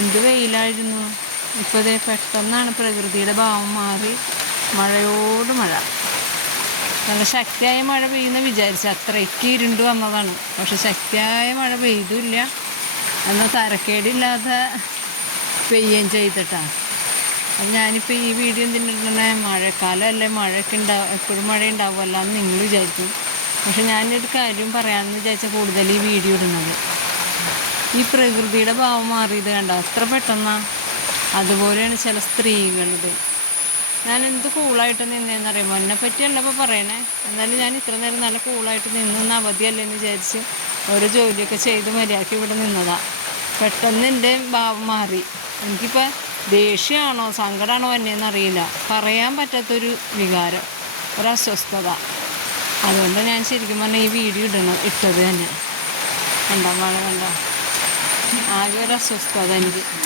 എന്ത് വെയിലായിരുന്നു. ഇപ്പോൾ ദേ പെട്ടെന്നാണ് പ്രകൃതിയുടെ ഭാവം മാറി മഴയോട് മഴ. നല്ല ശക്തിയായ മഴ പെയ്യുന്ന വിചാരിച്ചു, അത്രയ്ക്ക് ഇരുണ്ട് വന്നതാണ്. പക്ഷെ ശക്തിയായ മഴ പെയ്തില്ല, എന്നാൽ തരക്കേടില്ലാതെ പെയ്യുകയും ചെയ്തിട്ടാണ്. അപ്പം ഞാനിപ്പോൾ ഈ വീഡിയോ എന്തിനാ, മഴക്കാലമല്ലേ, മഴയൊക്കെ എപ്പോഴും മഴ ഉണ്ടാവുമല്ലോ എന്ന് നിങ്ങൾ വിചാരിക്കും. പക്ഷെ ഞാനൊരു കാര്യം പറയാമെന്ന് വിചാരിച്ചാൽ കൂടുതൽ ഈ വീഡിയോ ഇടുന്നത്, ഈ പ്രകൃതിയുടെ ഭാവം മാറിയത് കണ്ടോ അത്ര പെട്ടെന്നാണ്. അതുപോലെയാണ് ചില സ്ത്രീകളുടെ. ഞാൻ എന്ത് കൂളായിട്ട് നിന്നേന്നറിയുമോ, എന്നെ പറ്റിയല്ല ഇപ്പോൾ പറയണേ, എന്നാലും ഞാൻ ഇത്ര നേരം നല്ല കൂളായിട്ട് നിന്ന് അവധിയല്ലേന്ന് വിചാരിച്ച് ഓരോ ജോലിയൊക്കെ ചെയ്ത് മര്യാദയ്ക്ക് ഇവിടെ നിന്നതാണ്. പെട്ടെന്ന് എൻ്റെ ഭാവം മാറി. എനിക്കിപ്പോൾ ദേഷ്യമാണോ സങ്കടമാണോ എന്നറിയില്ല, പറയാൻ പറ്റാത്തൊരു വികാരം, ഒരസ്വസ്ഥത. അതുകൊണ്ട് ഞാൻ ശരിക്കും പറഞ്ഞാൽ ഈ വീഡിയോ ഇട്ടത് തന്നെ. കണ്ടോ മഴ കണ്ടോ, ആകെ ഒരു അസ്വസ്ഥത എനിക്ക്.